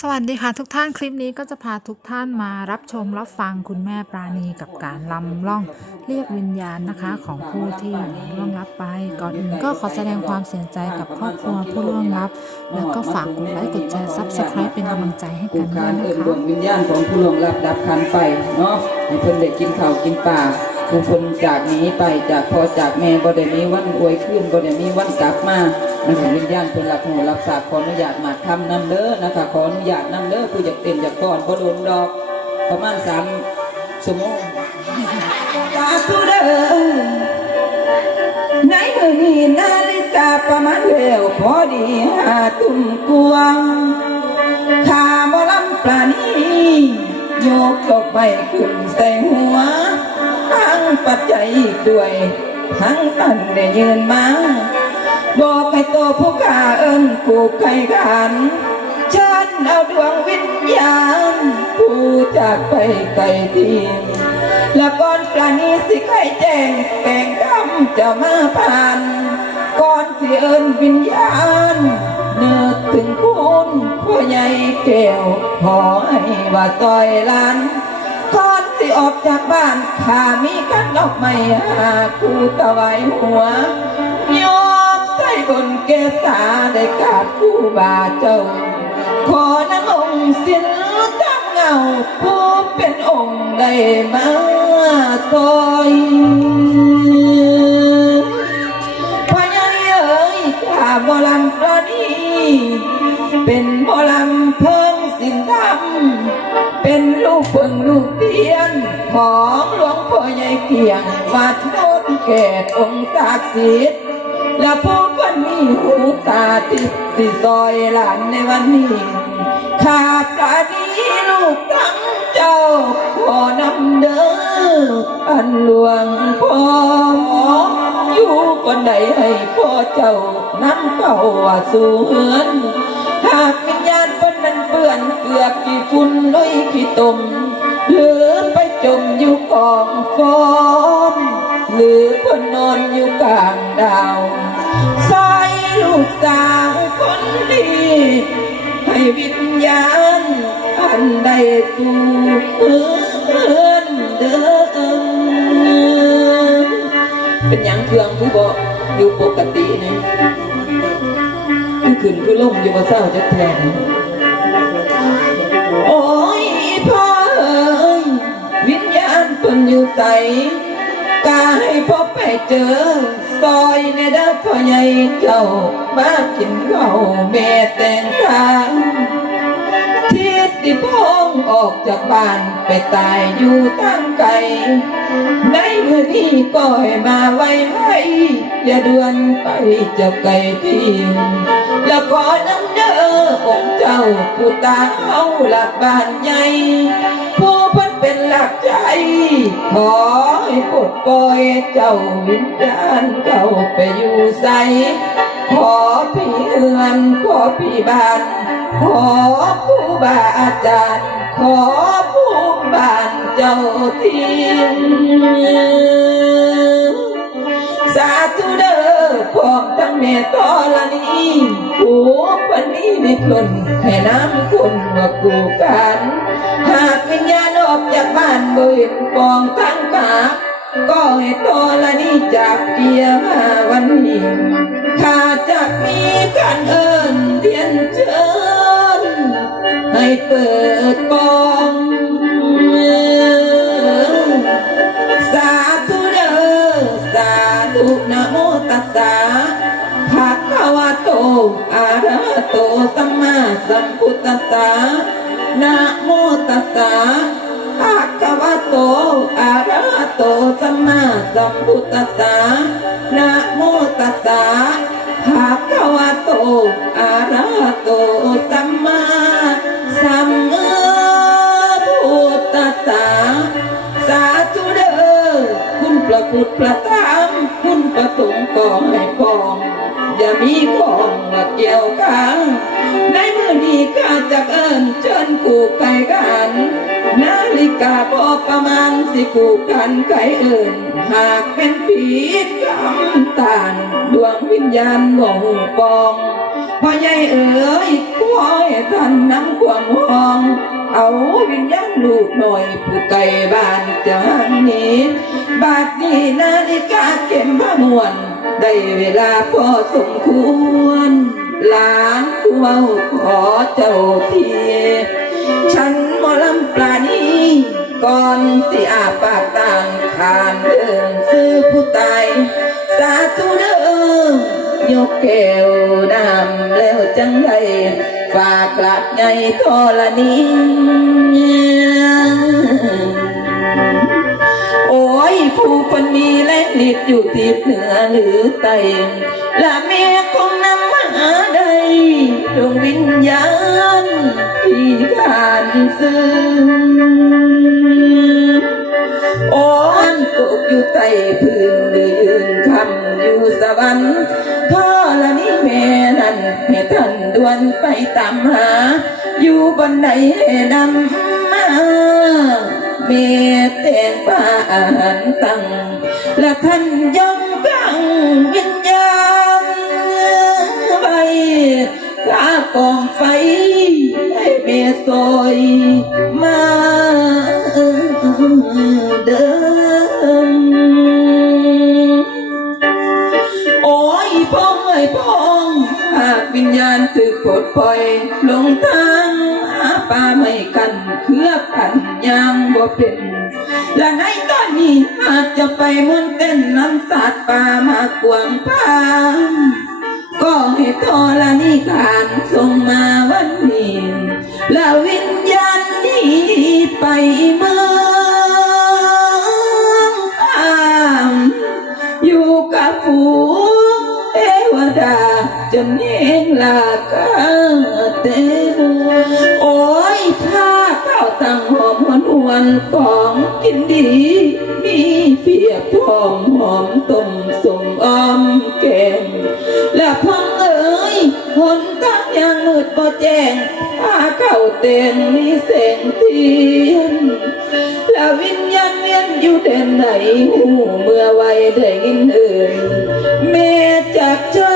สวัสดีค่ะทุกท่านคลิปนี้ก็จะพาทุกท่านมารับชมรับฟังคุณแม่ปราณีกับการลำล่องเรียกวิญญาณนะคะ ของผู้ที่ล่วงลับไป ก่อนอื่นก็ขอแสดงความเสียใจกับครอบครัวผู้ล่วงลับ แล้วก็ฝากกดไลค์กดแชร์ซับสไครป์เป็นกำลังใจให้กันด้วยนะเอินคะ ดวงวิญญาณของผู้ล่วงลับดับขันไปเนาะให้เพิ่นได้กินข้าวกินปลา ผู้คนจากนี้ไปจากพ่อจากแม่บ่ได้มีวันอวยขึ้นบ่ได้มีวันกลับมานะคะวิญญาณเพิ่นรับหูรับทราขออนุญาตมาทำนำเด้อนะคะขออนุญาตนำเด้อผู้อยากเต้นอยากก้อนบ่โดนดอก ประมาณ3ชั่วโมงตาทุเด้อในมือนี้นาฬิกาประมาณแล้วพอดีหาตุ้มกวงขาบลำปลานี้โยกดอกไปขึ้นใส่หัวทั้ง ปัจจัยด้วยทั้งตันได้ยืนมาบอกให้ตัวผู้ข้าเอิ้นกูไข่ขันฉันเอาดวงวิญญาณผู้จากไปไกลทีละก่อนปลานี้สิใครแจ้งแปลงคำจะมาผ่านก่อนสิเอิ้นวิญญาณเนึกถึงคุณพ่อใหญ่แก้วขอให้ว่าซอยหลานก่อน สิออกจากบ้านข้ามีกันดอกไม้หาคูตะไวหัวยอมใส่บนเกษาได้กราบคู่บาเจ้า ขอน้ำองค์สินตั้งเงาผู้เป็นองค์ได้มาซอยพ่อใหญ่เอ๋ยข้าบ่ลำประนีเป็นบ่ลำเพิ่งสินดำ เป็นลูกเพิ่งลูกเตียน ของหลวงพ่อใหญ่เกียงวัดโนนแก่องค์ศักดิ์สิทธิ์และผู้คนมีหูตาติดสิซอยหลานในวันนี้ขาดกานี้ลูกทั้งเจ้าขอนำเด้ออันหลวงพ่ออยู่คนใดให้พ่อเจ้านำเข้าว่าสู่เฮือนหากวิญญาณคน ปื้อนเกลือบกี่ฝุ่นลุยขี้ตมหรือไปจมอยู่กองฟอนหรือคนนอนอยู่กลางดาวใส่ลูกสาวคนดีให้วิญญาณอันใดสู่เฮือนเดิมเป็นอย่างเครื่องผู้บอกอยู่ปกตินะขึ้นคือลงอยู่ว่าเศร้าจะแทน โอ้ยพ่อเอ้ยวิญญาณเพิ่นอยู่ใสกาให้พ่อไปเจอ ซอยในเด้อพ่อใหญ่เจ้ามากินข้าวแม่แต่งทางทิศที่พ้องออกจากบ้านไปตายอยู่ตั้งไกลในมือนี้ก็ให้มาไวไวอย่าด่วนไปเจ้าไก่พิม แล้วขอน้ำเด้อองค์เจ้าผู้ตาเอาหลักบ้านใหญ่ผู้พันเป็นหลักใจ ขอให้ปลดปล่อยเจ้าวิญญาณเข้าไปอยู่ใสขอพี่เอือนขอพี่บ้าน ขอผู้บาอาจารย์ ขอผู้บ้านเจ้าทินสาธุเด้อ พร้อมทั้งแม่ตอละนี้ผู้พันนี้มีคนให้น้ำคนว่ากูกัน หากวิญญาณออกจากบ้านบ่เห็นปองทั้งกาก็ให้ตอละนี้จากเกียมาวันนี้ข้าจะมีการเอิญเทียนเชิญให้เปิด สสะภะคะวะโตอะระหะโตสัมมาสัมพุทธัสสะนะโมตัสสะภะคะวะโตอะระหะโตสัมมาสัมพุทธัสสะนะโมตัสสะภะคะวะโตอะระหะโตสัมมาสัมพุทธัสสะสาธุเด้อคุณประพุทธประธรรม ประสงค์ก่อให้ปองอย่ามีของมาเกี่ยวกันในมือนี้ข้าจะเอิญเชิญกูไก่กันนาฬิกาบอประมาณสิกูกันไก่เอิญหากเป็นผีกำตานดวงวิญญาณบ่หูปองพ่อใหญ่เอ๋ยกูขอให้ท่านนำความห้อง เอาวิญญาณลูกหน่อยผู้ไกลบ้านจะนี้บาดนี้นาฬิกาเข็มพระมวน ได้เวลาพอสมควรหลานผู้เว้าขอเจ้าเทียฉันมอลำปลานี้ก่อนสิอาปากต่างขานเดินซื้อผู้ตายสาธุเด้อยกแก้วน้ำแล้วจังไรฝากหลักใหญ่ทอละนี้ ยผู้คนมีและนิดอยู่ทิศเหนือหรือใต้และเมียคงนำมาได้ดวงวิญญาณที่การซึ้งโอ้ยตกอยู่ใต้พื้นเดินคำอยู่สวรรค์พ่อละนี่แม่นั่นให้ท่านดวนไปตามหา อยู่บนไหนให้นำมาเมต งป่าอาหารตั้งและท่านย่อมกังวิญญาณไว้กากองไฟให้เมซอยมาเดิมโอ้ยพ้องเอ้พ้องหากวิญญาณถูกปลดปล่อยลงทางหาป่าไม่กันเครือกันยังบ่เป็น และในตอนนี้หากจะไปมุ่นเต้นน้ำสัตว์ป่ามากวางพางก็ให้ทอละนิทานส่งมาวันนี้และวิญญาณนี้ไปเมืองตามอยู่กับผูเทวดาจนเองลากาเตนโอ้ยถ้าข้าตังหอมห วนหวนของกินดี มีเพียบพร้อมหอมต้มสมอ้อมแกงและพังเอ๋ยหนทางยังมืดบ่แจ้งผ้าเก่าเต็นมีแสงเทียนและวิญญาณเวียนอยู่เด่นไหนหูเมื่อไว้ได้ยินเอื่นเมจากฉันม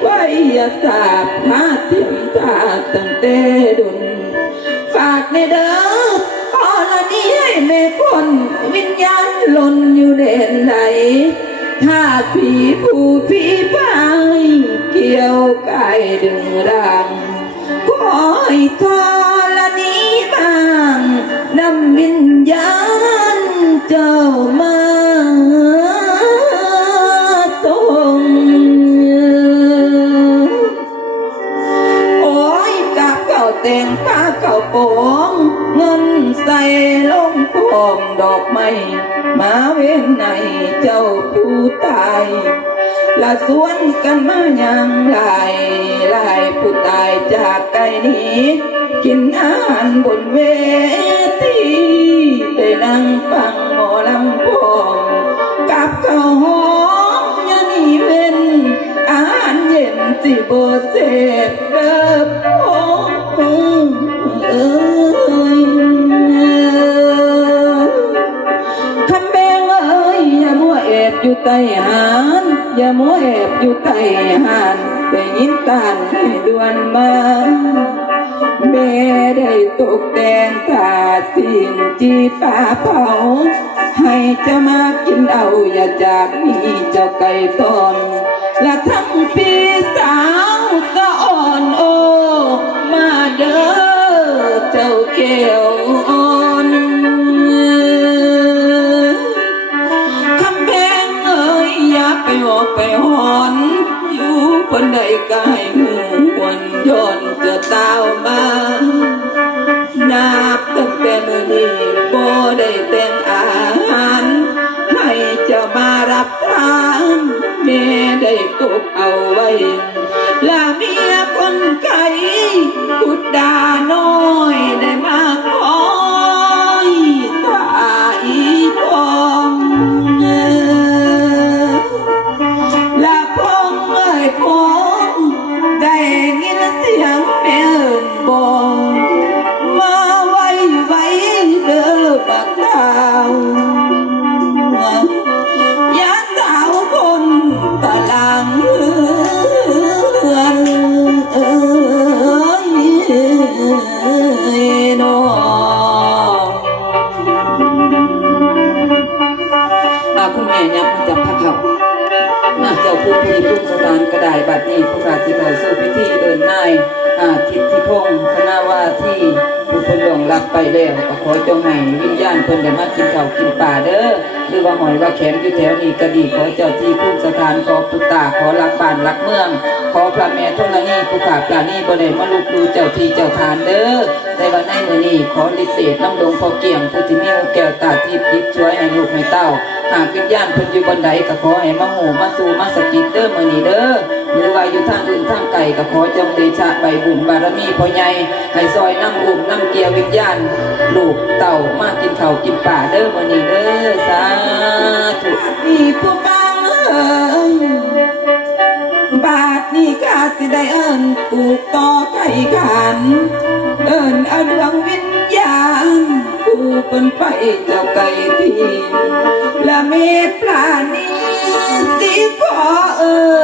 ไว้ยาสาบมาเทียมตาตั้งแต่ดุนฝากในเด้อพอละนี้ให้แม่คนวิญญาณหล่นอยู่เด่นไหนถ้าผีผู้ผีพายเกี่ยวกายดึงรังขอให้ทอละนี้บางนำวิญญาณเจ้ามา โปงเงินใส่ลงพรมดอกไม้มาเว้นในเจ้าผู้ตายละสวนกันมายังหลายหลายผู้ตายจากไกลนี้ กินอาหารบนเวทีได้นั่งฟังหมอลำพองกับเขาหอมยานีเว้นอาหารเย็นสิโบเสพเด้อ อยู่ไต้หานแต่ยินตานให้ด่วนมาแม่ได้ตกแต่งตาสิ่งจีป่าเผา ให้จะมากินเอาอย่าจากนี้เจ้าไก่ตอนและทั้งปีสาวส กายหูหวนย้อนจะตาวมานับตั้งแต่เมื่อนี้บ่ได้แต่งอาหารให้เจะมารับทานแม่ได้ตกเอาไว้ลาเมียคนไก่พุดดาน้อยได้มาานก็ได้บัดนี้ผู้ราที่เราสู่พิธีเอิญนายอาทิตย์ที่พง รับไปแล้วก็ขอจงให้วิญญาณเพิ่นได้มากินข้าวกินป่าเด้อหรือว่าหอยว่าแขมอยู่แถวนี้ก็ดีขอเจ้าที่ผู้สถานขอปุตตาขอรักบ้านรักเมือง ขอพระแม่ธรณีผู้ขาปราณีบ่ได้มาลุกดูเจ้าที่เจ้าทานเด้อแต่ว่าในมื้อนี้ขอฤทธิ์เดชน้ำดงพอเกี่ยงผู้ที่มีแก้วตาทิพย์ยิบช่วยให้ลูกให้เต้าหากวิญญาณเพิ่นอยู่บนใดก็ขอให้มาโหมาสู่มาสกิดเด้อมื้อนี้เด้อ หรือว่าอยู่ทางอื่นทางไกลก็ขอจงเดชะใบบุญบารมีพ่อใหญ่ให้ซอยน้ำอุ่มน้ำเกียววิญญาณลูกเต่ามากินเขากินป่าเด้อมื้อนี้เด้อสาธุมีผู้ฟังเอ้ยบาทนี้กาสิได้เอิญปลูกต่อไก่ขัน เอิญเอาดวงวิญญาณผู้เป็นไปเจ้าไก่ทีและเมตปลานี้สิขอเอิญ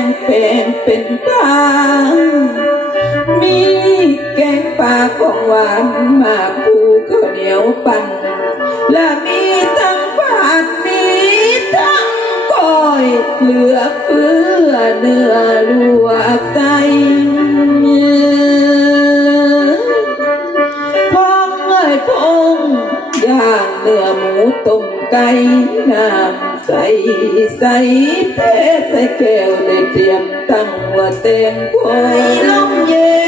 งเป็นเป็นบางมีแกงปลาของหวานมาคูข้าวเหนียวปั่นและมีทั้งผัดมีทั้งก้อยเหลือเฟือเนื้อลวกตาำใสใสเทใส่แก้วได้เตรียมตั้งว่าเต็มโคยลมเย็น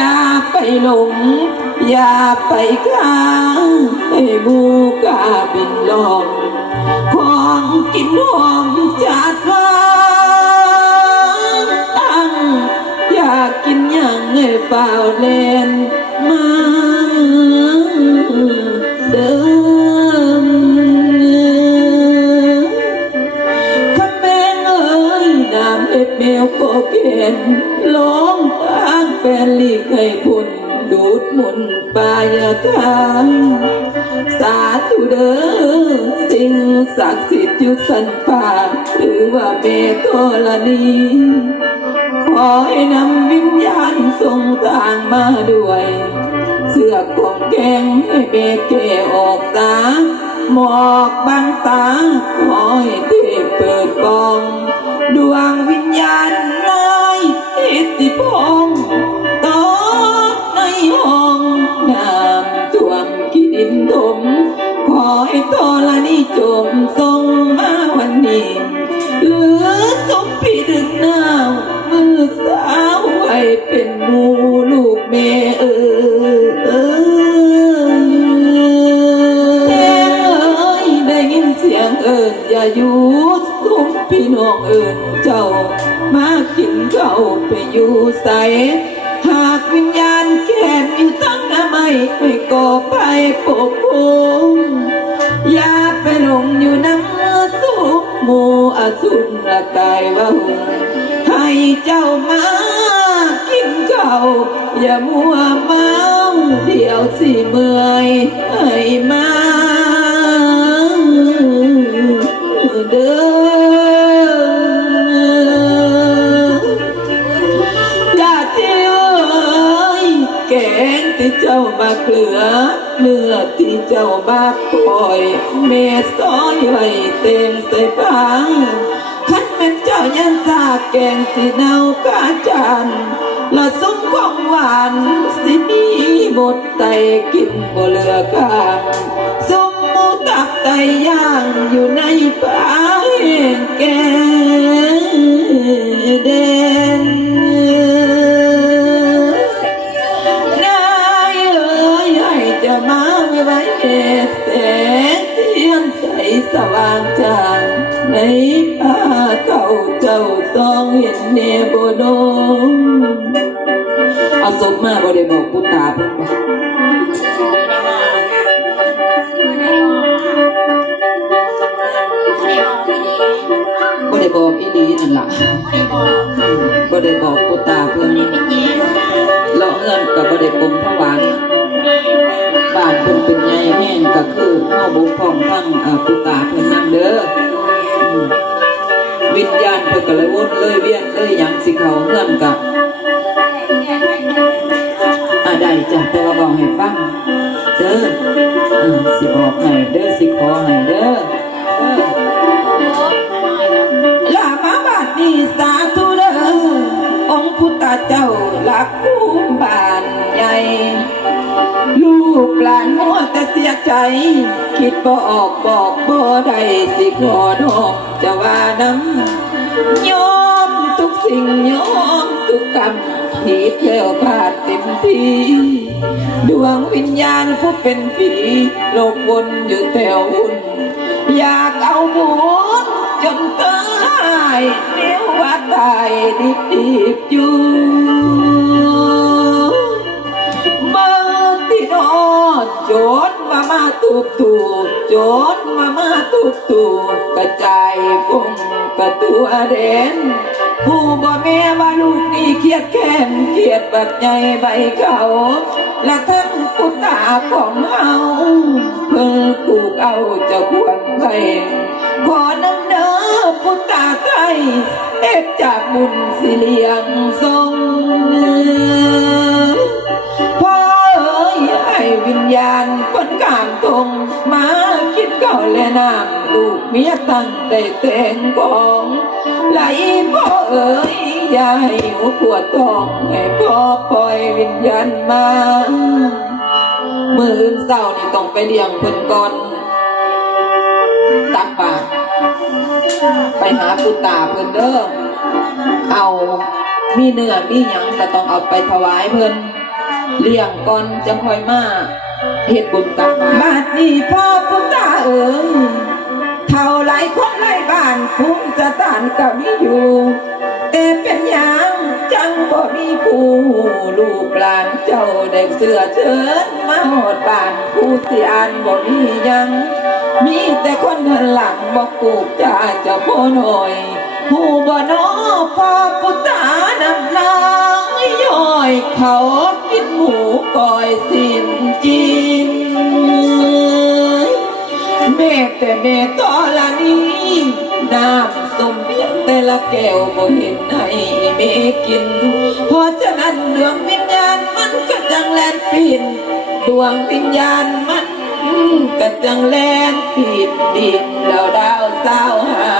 อาจอยจอยสายลมเย็นอาจอยจอยให้เจ้าคอยก่อลมมาไปหลง อย่าไปกลางให้บูกาบินลองของกินหอมจัดว่าตั้งอยากกินอย่างให้เปล่าเล่นมา ลีกให้พุ่นดูดมุนปลายทางสาธุเด้อสิ่งศักดิ์สิทธิ์อยู่สันป่าหรือว่าเมโทรณีขอให้นำวิญญาณส่งทางมาด้วย เสื้อของแกงให้เมเกออกตาหมอกบางตาคอยเทพเปิดกอง ดวงวิญญาณนายอิทธิพงศ์ ตอกในห้องน้ำท่วมกินถมขอให้ทรณีจมทรงมาวันนี้หลือสมพีดึกหนาวมือสาวไว้เป็นมูลูกแม่เอ๋ยเอ้ยแม่เอ้ยได้ยินเสียงเอิญอย่าอยู่สุมพี่น้องเอิญเจ้า มากินเข้าไปอยู่ใส ก่อไปปกปุงอย่าไปหลงอยู่น้ำสุกหมูอสุนละกายว่าหุงให้เจ้ามากินเข้า อย่ามัวเมาเดี๋ยวสิเมื่อยให้มาเด้อ เจ้ยแกเจ้ามาเกลือเนื้อที่เจ้าบาปล่อยเมซอยไว้เต็มใส่ปางขันเป็นเจ้ายันสาแกงสิเนากาจานละซุ้มของหวานสิมีบดไตกินบ่เหลือข้างสมมูตักไตย่างอยู่ในป่าแกงเด่น เห็นเนบโดมเอาศพมาบ่ได้บอกปุตตาเพิ่นบ่บ่ได้บอกอีหลีนั่นล่ะบ่ได้บอกปุตตาเพิ่นเลาะเงินกับบ่ได้ปมผวานบ้านเพิ่นเป็นใหญ่แห้งก็คือเฮาบ่พ้องทั้งเอ่อปุตาเพิ่น วิญญาณเพิ่นก็เลยวนเลยเวียนเลยหยังสิเขาเงินกับอ่าได้จ้ะแต่ว่าบอกให้ฟังเด้อเออสิบอกให้เด้อสิขอให้เด้อ ใจ คิดบ่ออกบอกบ่ได้สิขอดอกจะว่าน้ำยอมทุกสิ่งยอมทุกกรรมผิดแล้วพลาดเต็มทีดวงวิญญาณผู้เป็นผีโลกวนอยู่แถวหุ่นอยากเอาบุญจนตายเลี้ยวว่าตายดิบดิบอยู่เมื่อที่นอนโจด มาตุกตูโจดมามาตุกตูกระจายพงกระตัวเด่นผู้บ่แม่ว่าลูกนี่เครียดแค้นเครียดแบบใหญ่ใบเขา และทั้งปุตตาของเฮาเพิ่งกูกเอาจะควรไปขอนำเด้อปุตตาไทยเอ็ดจากบุญสิเลียงทรงพ่อ ให้วิญาณคนกลางตรงมาคิดก่าและนามลูกเมียตั้งได้แต่งกองไหลพ่อเอ๋ยอย่าให้หัวปวดท้องให้พ่อปล่อยวิญญาณมามืออื่นเศร้านี่ต้องไปเลี้ยงเพิ่นก่อนตักบาตรไปหาปุตตาเพิ่นเด้อเอามีเนื้อมีหยังก็ต้องเอาไปถวายเพิ่น เลี้ยงก่อนจะค่อยมาเฮ็ดบุญตักบาตรบาดนี้พ่อพุทธาเอ๋ยเท่าไรคนไรบ้านภูมิสถานก็มีอยู่ แต่เป็นยังจังบ่มีผู้ลูกหลานเจ้าได้เสื้อเชิญมาหอดบ้านผู้สิอ่านบ่มียัง มีแต่คนหันหลังบอกกูกจ้าจ้าพ่อหน่อย ผู้บ่นอพ่อพุทธานำลา ยย่อยเขากินหมูก่อยสิ้นจริงแม่แต่แม่ตอละนี้น้ำสมเพียงแต่ละแก้วบ่เห็นให้แม่กิน เพราะฉะนั้นดวงวิญญาณมันก็จังแลนปินดวงวิญญาณมันก็จังแลนปิดดินแล้วดาวเศร้าหา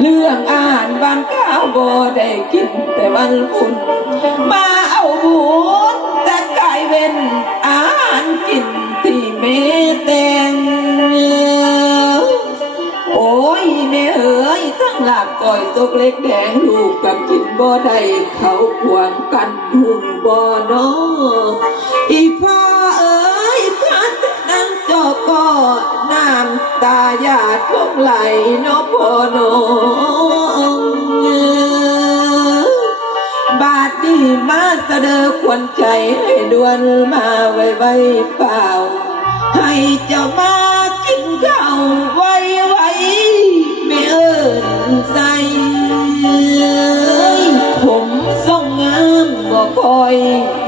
เรื่องอ่านบานข้าวบ่ได้กินแต่วันพุ่นมาเอาบุญแต่กลายเป็นอาหารกินที่เมแตงโอ้ยแม่เอ๋ยทั้งหลากก่อยตกเล็กแดงลูกกับกินบ่ได้เขาขวางกันหุ่มบ่นออีพ่อเอ๋ยพัดนั่งจอก็น้ำตาหยาดลงไหลนอพ่อนอ มาเดอควนใจให้ดวนมาไว้ไว้เปล่า ให้เจ้ามากินข้าวไว้ไว้ไม่เอินใจผมส่งงามบ่คอย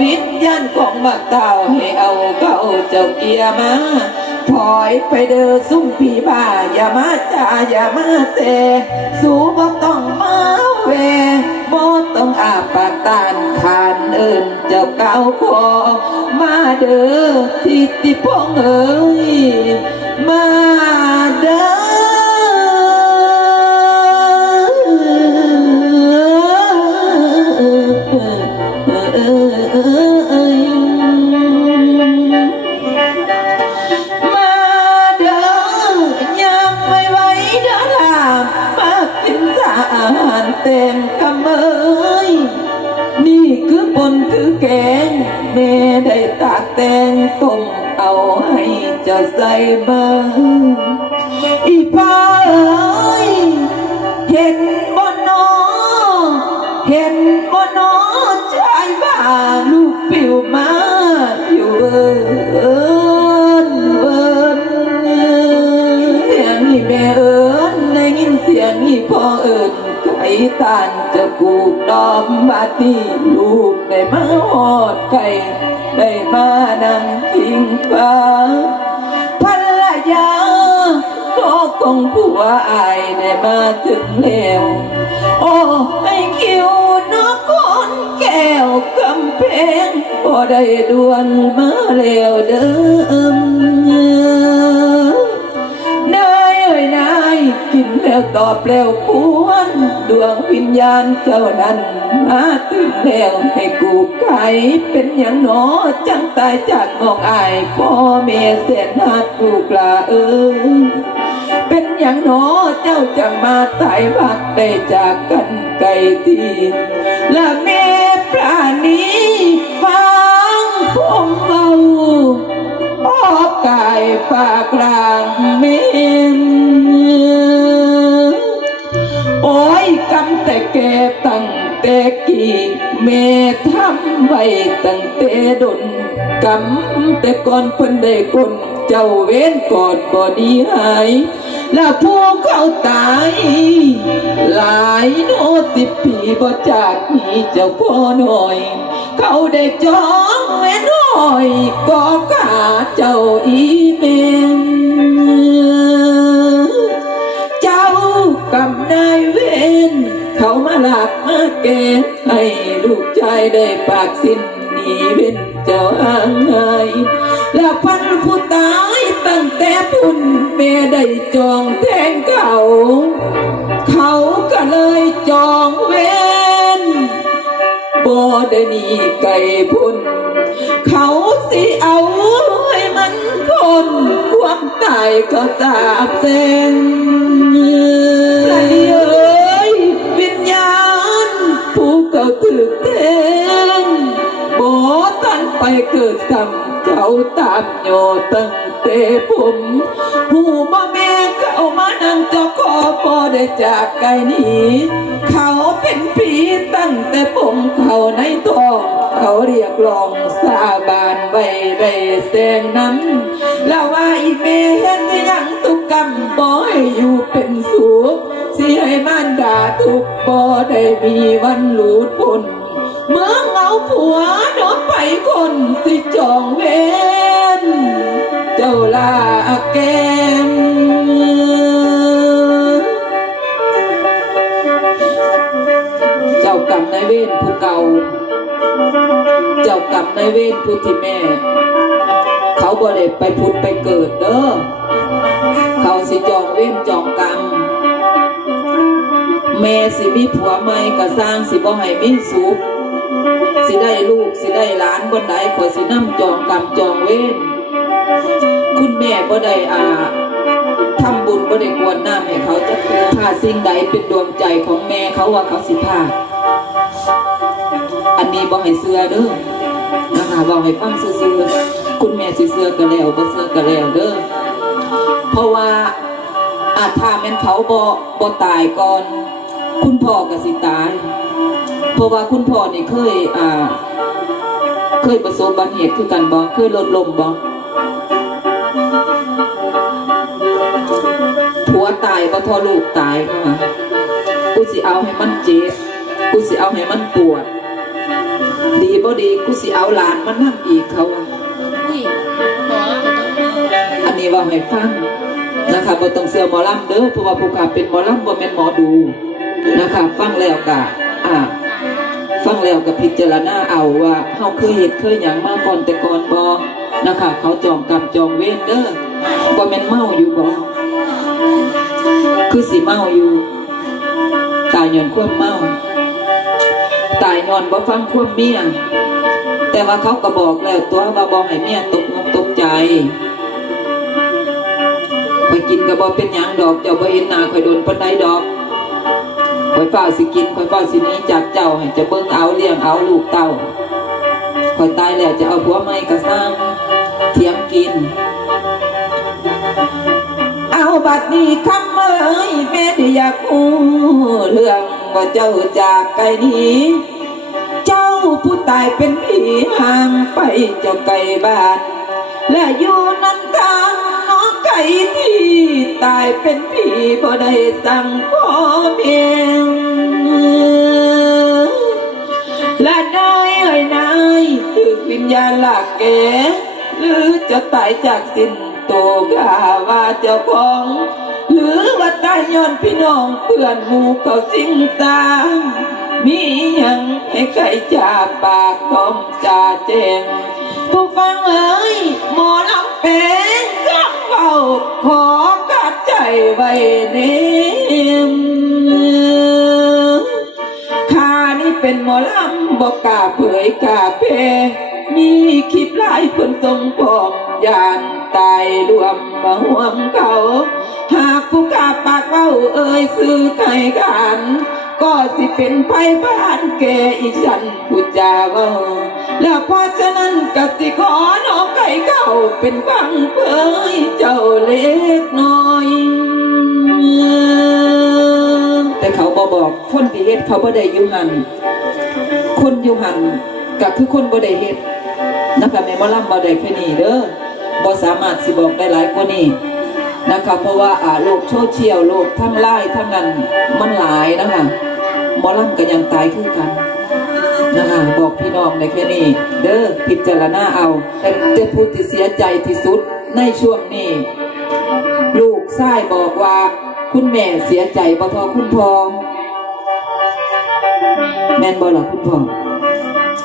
วิญญาณของบักเต่าให้เอาเข้าเจ้าเกียมาถอยไปเด้อซุ่มพี่บ้าอย่ามาจ่าอย่ามาเตะสู้บ่ต้ อิญเจ้าเก่าขอมาเด้อทิติพงเอ๋ยมา ใส่มาอีพ่อเอ้ยเห็นบ่นอเห็นบ่นอชายบ้าลูกปิวมาอยู่เอินเอินเสียงนี่แม่เอินได้ยินเสียงนี่พ่อเอินไก่ตานจะกูดอมบาดนี้ลูกได้มาหอดไก่ได้มานั่งพิง งผัวอายได้มาถึงแล้วโอ้ไอ้คิวนกคนแก้วกำแพงพอได้ดวนมาแล้วเดิมนายเอ้ยนายกินแล้วตอบแล้วควรดวงวิญญาณเจ้านั้นมาถึงแล้วให้กูไก่เป็นอย่างหนอจังตายจากน้องอายพ่อแม่เสียนหักลูกลาเอ้ย อย่างหนอเจ้าจะมาตายพักได้จากกันไกลทีและแม่ปราณีฟังผมเมาออกกายฝากลางเมนโอ้ยกำแต่แกตั้งแต่กี่เมทำไว้ตั้งแต่ดนกำแต่ก่อนเพิ่นได้คนเจ้าเว้นกอดบ่ดีหาย แล้วผู้เขาตาย หลายโนสิบปีบ่จากนี้เจ้าพ่อหน่อย เขาได้จองไว้หน่อยก็ขาเจ้าอีเมนเจ้ากับนายเวนเขามาหลักมาแกงให้ลูกชายได้ปากสิ้นหนีเป็นเจ้าห่างไงแล้วพันผู อุ่นแมได้จองแทนเขา เขาก็เลยจองเวนบ่ได้หนีไก่พุ่น เขาสิเอาให้มันพ้นความตายก็สาบเส้น ตามโยตั้งแต่ผมผู้มาแม่เขามานั่งเจ้าขอพอได้จากไกลหนี้เขาเป็นผีตั้งแต่ผมเขาในท้องเขาเรียกร้องสาบานไว้ได้แสงน้ำแล้วว่าอีเมเห็นยังตุกกรรมบ่ให้อยู่เป็นสุขสิให้มันด่าทุกข์บ่ได้มีวันหลุดพ้น เมื่อเงาผัวโดนไปคนสิจองเวนเจ้าลาแกมเจ้ากรรมนายเวรผู้เก่า เจ้ากรรมนายเวรผู้ที่แม่ เขาบ่ได้ไปพุดไปเกิดเด้อเขาสิจองเวรจองกรรมแม่สิมีผัวใหม่ก็สร้างสิบ่ให้มีสุข สิได้ลูกสิได้หลานบนใดขอยสินำจองกรรมจองเวรคุณแม่บ่ได้อาทำบุญบ่ได้กรวดน้ำให้เขาจะถ้าสิ่งใดเป็นดวงใจของแม่เขาว่าเขาสิพาอันนี้บ่ให้เสื้อเด้อนะคะบอกให้ฟังซื่อๆคุณแม่สิเสื้อก็แล้วบ่เสื้อก็แล้วเด้อเพราะว่าอาถ้าแม่นเขาบ่บ่ตายก่อน คุณพ่อก็สิตาย ราะว่าคุณพ่อนี่เคยอ่า เคยประสบอุบัติเหตุคือกันบ่เคยรถล้มบ่ผัวตายก็ทอลูกตายค่ะกูสิเอาให้มันเจ็บกูสิเอาให้มันปวด ดีบ่ดีกูสิเอาหลานมันนั่งอีกเขาว่าอันนี้ว่าให้ฟังนะคะบ่ต้องเสือหมอลำเด้อเพราะว่าผู้ขาเป็นหมอลำบ่แม่นหมอดูนะคะฟังแล้วก็อ่า ฟังแล้วก็พิจารณาเอาว่าเฮาเคยเฮ็ดเคยหยังมาก่อนแต่ก่อนบ่นะคะ เขาจองกรรมจองเวรเด้อบ่แม่นเมาอยู่บ่คือสิเมาอยู่ ตายย้อนความเมา ตายย้อนบ่ฟังความเมียแต่ว่าเขาก็บอกแล้วตัวว่าบ่ให้เมียตกงตกใจไปกินก็บ่เป็นหยังดอกเจ้าบ่เห็นหน้าข่อยโดนปนใดดอก ข่อยเฝ้าสิกินข่อยเฝ้าสินี้จากเจ้าให้จะเบิ่งเอาเลี้ยงเอาลูกเต้าข่อยตายแล้วจะเอาผัวใหม่ก็สร้างเถียงกิน เอาบัดนี้คำเอ้ยแม่ที่อยากรู้เรื่องว่าเจ้าจากไกลนี้เจ้าผู้ตายเป็นผีห่างไปเจ้าไก่บ้านและยู่น ที่ตายเป็นผีบ่ได้สั่งพ่อเมียงและนายเอ้ยนายถึกวิญญาณหลักแกหรือจะตายจากสิ้นโตกาว่าเจ้าของ หรือว่าตายย้อนพี่น้องเพื่อนหมู่เขาสิงตางมีหยังให้ใครจาปากคอมจ่าแจงผู้ฟังเอ้ยหมอลำเป็นงเบาขอกัดใจไว้เนมข้านี่เป็นหมอลำบอกกาเผยกาเพ มีคลิปหลายคนทรงพร้อมยานตายรวมมาห่วงเขา หากผู้กาปากเว้าเอ่ยซื้อไก่กัน ก็สิเป็นไพ่บ้านแกอีฉันผู้จาเว่า แล้วเพราะฉะนั้นกสิขอน้องไก่เก่าเป็นบังเผยเจ้าเล็กน้อย แต่เขาบอบอกคนที่เฮ็ดเขาบ่ได้ยู่หัน คนยู่หันก็คือคนบ่ได้เฮ็ดนะคะแม่มอลำบ่ได้แค่นี้เด้อบ่สามารถสิบอกได้หลายกว่านี้นะคะเพราะว่าอ่าโลกโซเชียลโลกทั้งไล่ทั้งนั้นมันหลายนะคะหมอลำก็ยังตายคือกัน นะคะบอกพี่น้องในแค่นี้ เด้อพิจารณาเอา แต่จะพูดที่เสียใจที่สุดในช่วงนี้ ลูกชายบอกว่า คุณแม่เสียใจบ่ทอคุณพ่อแม่นบ่ล่ะคุณพ่อ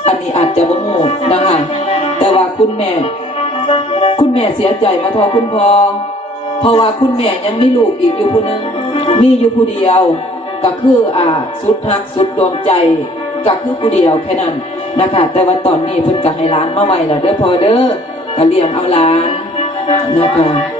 อันนี้อาจจะบ่ฮู้นะคะแต่ว่าคุณแม่ คุณแม่เสียใจมาทอคุณพ่อเพราะว่าคุณแม่ยังมีลูกอีกอยู่ผู้หนึงมีอยู่ผู้เดียว ก็คืออ่าสุดฮักสุดดวงใจ ก็คือผู้เดียวแค่นั้นนะคะ แต่ว่าตอนนี้เพิ่นก็ให้ร้านมาใหม่แล้วเด้อพอเด้อก็เลี้ยงเอาหล้านนะคะ